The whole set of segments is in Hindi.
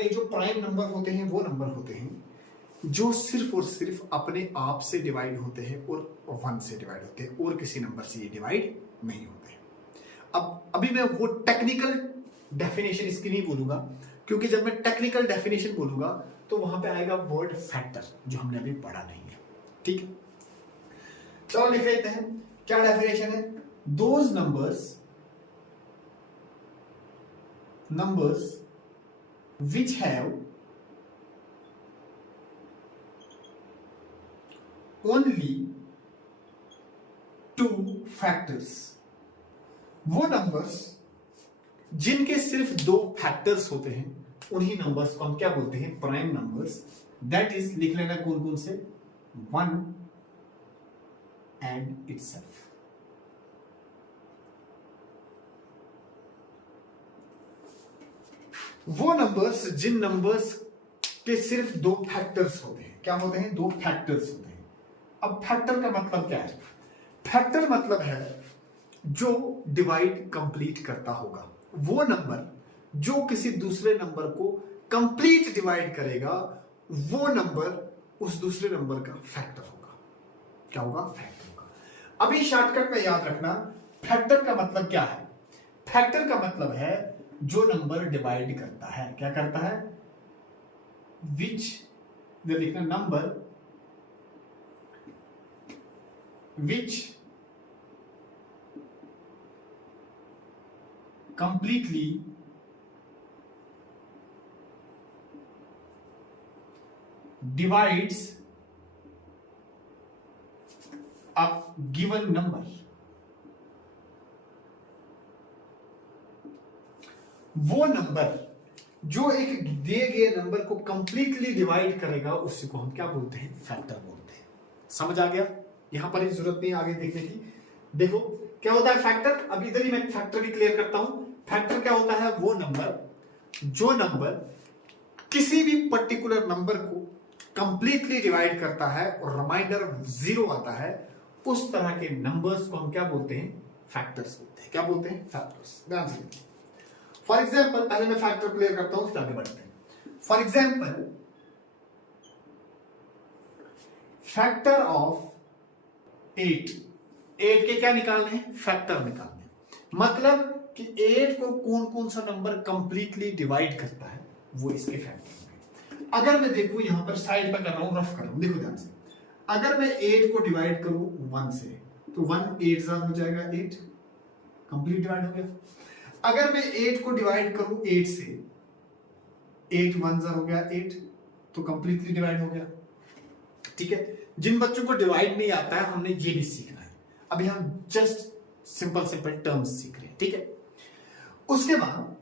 ये जो प्राइम नंबर होते हैं वो नंबर होते हैं जो सिर्फ और सिर्फ अपने आप से डिवाइड होते हैं और 1 से डिवाइड होते हैं, और किसी नंबर से ये डिवाइड नहीं होते। अब अभी मैं वो टेक्निकल डेफिनेशन इसकी नहीं बोलूंगा, क्योंकि जब मैं टेक्निकल डेफिनेशन बोलूंगा तो वहां पे आएगा वर्ड फैक्टर, जो हमने अभी पढ़ा नहीं है। ठीक है, चलो लिख लेते हैं क्या डेफिनेशन है। Those numbers which have only 2 factors, वो नंबर्स जिनके सिर्फ 2 फैक्टर्स होते हैं उन्हीं नंबर्स को हम क्या बोलते हैं, प्राइम नंबर्स। दैट इज लिख लेना कौन कौन से, 1 and itself। वो नंबर्स जिन नंबर्स के सिर्फ 2 फैक्टर्स होते हैं, क्या होते हैं, 2 फैक्टर्स होते हैं। अब फैक्टर का मतलब क्या है, फैक्टर मतलब है जो डिवाइड कंप्लीट करता होगा। वो नंबर जो किसी दूसरे नंबर को कंप्लीट डिवाइड करेगा, वो नंबर उस दूसरे नंबर का फैक्टर होगा। क्या होगा, फैक्टर होगा। अभी शॉर्टकट में याद रखना, फैक्टर का मतलब क्या है। फैक्टर का मतलब है जो नंबर डिवाइड करता है, क्या करता है, विच लिखना, number which completely divides a given number। वो नंबर जो एक दिए गए नंबर को कंप्लीटली डिवाइड करेगा, उसी को हम क्या बोलते हैं, फैक्टर बोलते हैं। समझ आ गया, यहां पर जरूरत नहीं आगे देखने की। देखो क्या होता है फैक्टर, अब इधर ही मैं फैक्टर भी क्लियर करता हूं। फैक्टर क्या होता है, वो नंबर जो नंबर किसी भी पर्टिकुलर नंबर को कंप्लीटली डिवाइड करता है और रिमाइंडर 0 आता है, उस तरह के नंबर्स को हम क्या बोलते हैं, फैक्टर्स बोलते हैं। क्या बोलते हैं, फैक्टर्स। ध्यान से, फॉर एग्जाम्पल, पहले मैं फैक्टर क्लियर करता हूं, फिर आगे बढ़ते हैं। फॉर एग्जाम्पल, फैक्टर ऑफ 8 के क्या निकालने हैं, फैक्टर निकालने। मतलब कि 8 को कौन कौन सा नंबर कंप्लीटली डिवाइड करता है, वो इसके फैक्टर में। अगर मैं देखूं यहां पर साइड पर कर रहा हूं, रफ कर रहा हूं, देखो ध्यान से। अगर मैं 8 को डिवाइड करूं 1 से, तो 1 8 हो जाएगा 8, कंप्लीट डिवाइड हो गया। अगर मैं 8 को डिवाइड करूं 8 से, 8 1 हो गया 8, तो कंप्लीटली डिवाइड हो गया। ठीक है, जिन बच्चों को डिवाइड नहीं आता है, हमने ये भी सीखना है। अभी हम जस्ट सिंपल टर्म्स सीख रहे हैं। ठीक है, उसके बाद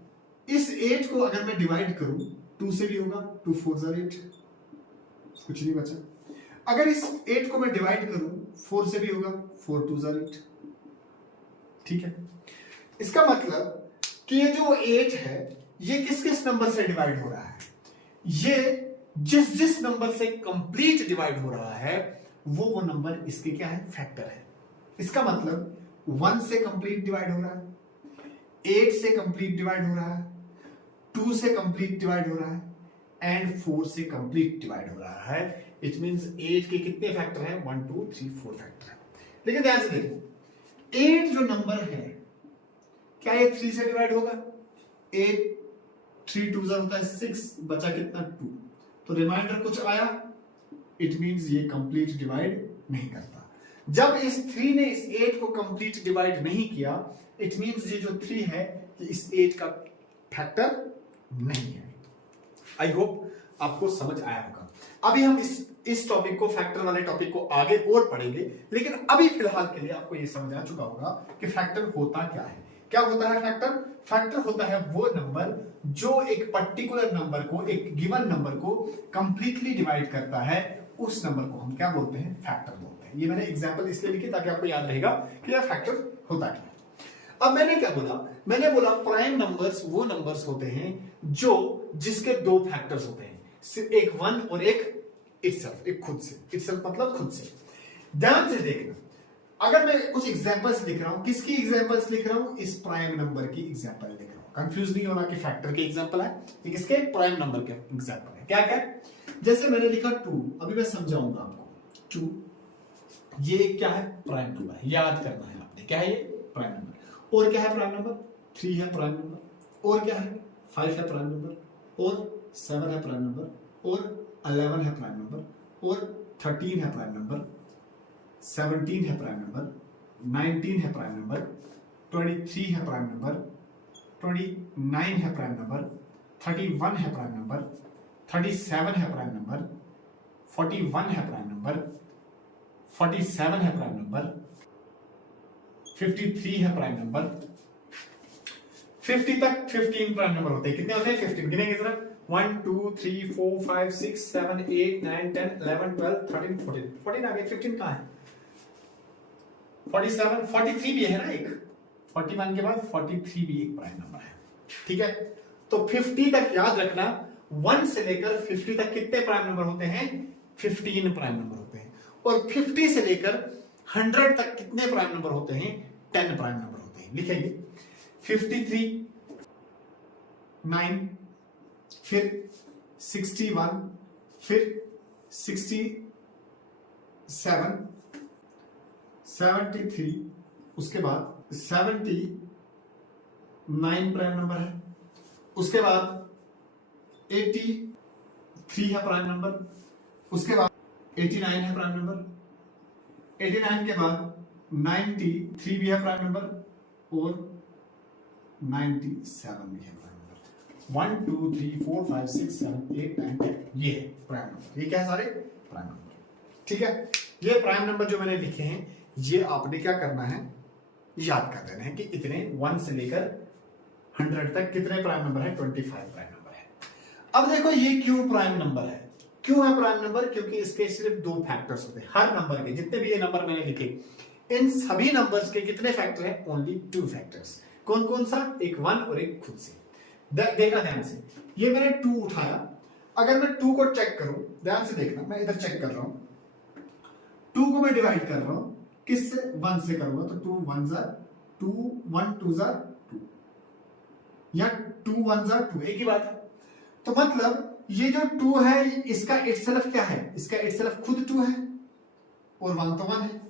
इस 8 को अगर मैं डिवाइड करूं 2 से भी होगा, 2 4 8, कुछ नहीं बचा। अगर इस 8 को मैं डिवाइड करूं 4 से भी होगा, 4 2 8। ठीक है, इसका मतलब कि ये जो 8 है, ये किस किस नंबर से डिवाइड हो रहा है, ये जिस जिस नंबर से कंप्लीट डिवाइड हो रहा है, वो नंबर इसके क्या है, फैक्टर है। इसका मतलब 1 से कंप्लीट डिवाइड हो रहा है, 8 से कंप्लीट डिवाइड हो रहा है, 2 से कंप्लीट डिवाइड हो रहा है, एंड 4 से कंप्लीट डिवाइड हो रहा है। इट मींस 8 के कितने फैक्टर हैं, 1 2 3 4 फैक्टर है। लेकिन ध्यान से देखो, 8 जो नंबर है, क्या ये 3 से डिवाइड होगा, 8 3 2 होता है 6, बचा कितना 2, तो रिमाइंडर कुछ आया, इट मींस ये कंप्लीट डिवाइड नहीं करता। जब इस 3 ने इस 8 को कंप्लीट डिवाइड नहीं किया, इट मींस ये जो 3 है, ये इस 8 का फैक्टर नहीं है। आई होप आपको समझ आया होगा। अभी हम इस टॉपिक को, फैक्टर वाले टॉपिक को आगे और पढ़ेंगे, लेकिन अभी फिलहाल के लिए आपको ये समझ आ चुका होगा कि फैक्टर होता क्या है। क्या होता है फैक्टर? फैक्टर होता है वो नंबर जो एक पर्टिकुलर नंबर को, एक गिवन नंबर को कंप्लीटली डिवाइड करता है, उस नंबर को हम क्या बोलते हैं, फैक्टर बोलते हैं। ये मैंने एग्जांपल इसलिए लिखी ताकि आपको याद रहेगा कि यह फैक्टर होता क्या है। अब मैंने क्या बोला, मैंने बोला प्राइम नंबर्स वो नंबर्स होते हैं जो जिसके 2 फैक्टर्स होते हैं, सिर्फ एक 1 और एक इटसेल्फ, एक खुद से। इटसेल्फ मतलब खुद से। ध्यान से देखना, अगर मैं कुछ एग्जांपल्स लिख रहा हूं, किसकी एग्जांपल्स लिख रहा हूं, इस प्राइम नंबर की एग्जांपल लिख रहा हूं। कंफ्यूज नहीं होना कि फैक्टर के एग्जांपल है, ये किसके प्राइम नंबर के एग्जांपल है। क्या क्या, जैसे मैंने लिखा 2, अभी मैं समझाऊंगा आपको। 2 ये क्या है, प्राइम नंबर है, याद करना है आपने, क्या है ये, प्राइम नंबर। और क्या है प्राइम नंबर, 3 है प्राइम नंबर। और क्या है, 5 है प्राइम नंबर। और 7 है प्राइम नंबर। और 11 है प्राइम नंबर। और 13 है प्राइम नंबर। 17 है प्राइम नंबर। 19 है प्राइम नंबर। 23 है प्राइम नंबर। 29 है प्राइम नंबर। 31 है प्राइम नंबर। 37 है प्राइम नंबर। 41 है प्राइम नंबर। 47 है प्राइम नंबर। 53 है प्राइम नंबर। 50 तक 15 प्राइम नंबर होते हैं। कितने होते हैं, 15। गिनेंगे जरा, 1 2 3 4 5 6 7 8 9 10 11 12 13 14 14 आ गए, 15 कहां है, 47 43 भी है ना एक, 41 के बाद 43 भी एक प्राइम नंबर है। ठीक है, तो 50 तक याद रखना, 1 से लेकर 50 तक कितने प्राइम नंबर होते हैं, 15 प्राइम नंबर होते हैं। और 50 से लेकर 100 तक कितने प्राइम नंबर होते हैं, 10 प्राइम नंबर होते हैं। लिखेंगे 53 9, फिर 61, फिर 67 73, उसके बाद 79 प्राइम नंबर है। उसके बाद 83 है प्राइम नंबर। उसके बाद 89 है प्राइम नंबर। 89 के बाद 93 भी है प्राइम नंबर। और 97 भी है प्राइम नंबर। 1 2 3 4 5 6 7 8 9 10 ये है प्राइम नंबर। ये क्या है, सारे प्राइम नंबर। ठीक है, ये प्राइम नंबर जो मैंने लिखे हैं, ये आपने क्या करना है, याद कर देना है कि इतने 1 से लेकर 100 तक कितने प्राइम नंबर है, 25 प्राइम नंबर है। अब देखो ये क्यों प्राइम नंबर है, क्यों है प्राइम नंबर, क्योंकि इसके सिर्फ 2 फैक्टर्स होते हैं। हर नंबर के जितने भी ये नंबर मैंने लिखे, इन सभी नंबर्स के कितने फैक्टर हैं, ओनली 2 फैक्टर्स। कौन कौन सा, एक 1 और एक खुद से। देखना ध्यान से, ये मैंने 2 उठाया, अगर मैं 2 को चेक करूं, ध्यान से देखना, मैं इधर चेक कर रहा हूं, 2 को मैं डिवाइड कर रहा हूं, किससे, 1 से करूंगा तो 2 1 जा 2, 1 2 जा 2, या 2 1 जा 2, एक ही बात है। तो मतलब ये जो 2 है, इसका इटसेल्फ क्या है, इसका इटसेल्फ खुद 2 है, और 1 तो 1 है।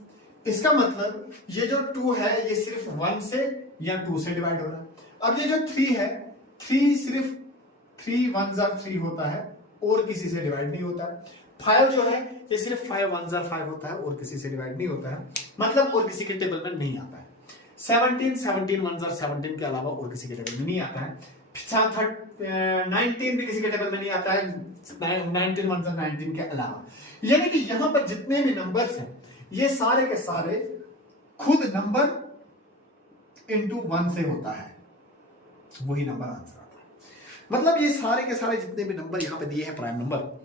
इसका मतलब ये जो 2 है, ये सिर्फ 1 से या 2 से डिवाइड हो रहा है। अब ये जो 3 है, 3 सिर्फ 3 1 जा 3 होता है, और किसी से डिवाइड नहीं होता है। 5 जो है, ये सिर्फ 5 1 जा 5 होता है, और किसी से डिवाइड नहीं होता है, मतलब और किसी के टेबल में नहीं आता है। 17 17 1 जा 17 के अलावा और किसी के टेबल में नहीं आता है। 19 भी किसी के टेबल में नहीं आता है, 19 1 जा 19 के अलावा। यानी कि यहां पर जितने भी नंबर्स हैं, ये सारे के सारे खुद नंबर इंटू 1 से होता है, वही नंबर आंसर आता है। मतलब ये सारे के सारे जितने भी नंबर यहां पे दिए हैं प्राइम नंबर,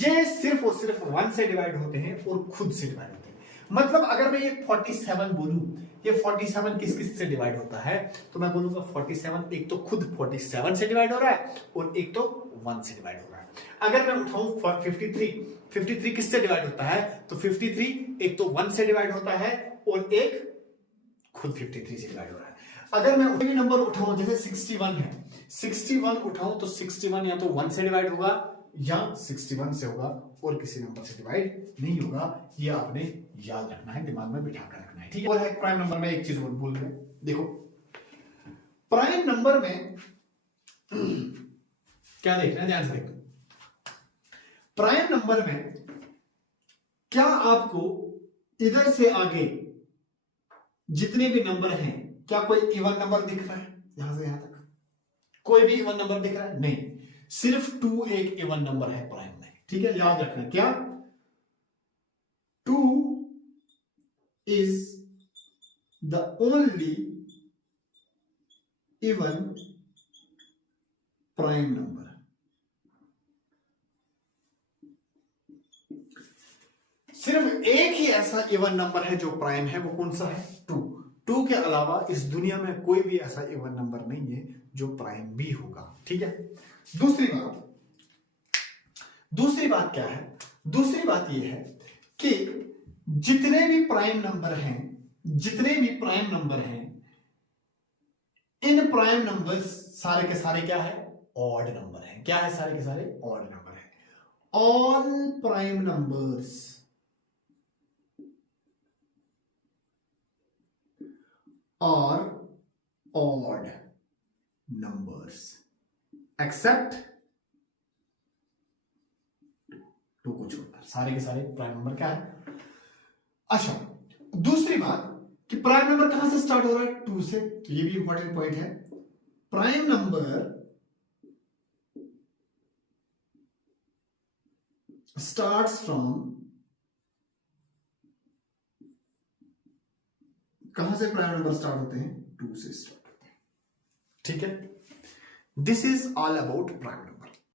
ये सिर्फ और सिर्फ 1 से डिवाइड होते हैं और खुद से डिवाइड होते हैं। मतलब अगर मैं ये 47 बोलूं, ये 47 किस किस से डिवाइड होता है, तो मैं बोलूंगा 47 एक तो खुद 47 से डिवाइड हो रहा है, और एक तो 1 से डिवाइड हो रहा है। अगर मैं उठाऊं 53 किससे डिवाइड होता है, तो 53 एक तो 1 से डिवाइड होता है, और एक खुद 53 से डिवाइड हो रहा है। अगर मैं कोई भी नंबर उठाऊं, जैसे 61 है, 61 उठाऊं तो 61 या तो 1 से डिवाइड होगा या 61 से होगा, और किसी नंबर से डिवाइड नहीं होगा। ये आपने याद रखना है, दिमाग में बिठा कर रखना है। ठीक है, और है प्राइम नंबर में एक चीज और बोल रहे हैं, देखो प्राइम नंबर में क्या देखना है, ध्यान से देखो। प्राइम नंबर में क्या आपको इधर से आगे जितने भी नंबर हैं, क्या कोई इवन नंबर दिख रहा है, यहां से यहां तक कोई भी इवन नंबर दिख रहा है, नहीं, सिर्फ 2 एक इवन नंबर है प्राइम में। ठीक है, याद रखना, क्या 2 is the only even prime number। सिर्फ एक ही ऐसा इवन नंबर है जो प्राइम है, वो कौन सा है, 2। 2 के अलावा इस दुनिया में कोई भी ऐसा इवन नंबर नहीं है जो प्राइम भी होगा। ठीक है, दूसरी बात क्या है, दूसरी बात यह है कि जितने भी प्राइम नंबर हैं, इन प्राइम नंबर्स सारे के सारे क्या है, ऑड नंबर है। क्या है, सारे के सारे ऑड नंबर है। All prime numbers are odd numbers except two को छोड़कर। सारे के सारे प्राइम नंबर क्या है। अच्छा, दूसरी बात कि प्राइम नंबर कहां से स्टार्ट हो रहा है, 2 से। तो ये भी इंपॉर्टेंट पॉइंट है। प्राइम नंबर स्टार्ट्स फ्रॉम, कहां से प्राइम नंबर स्टार्ट होते हैं, 2 से स्टार्ट होते हैं। ठीक है, this is all about prime number.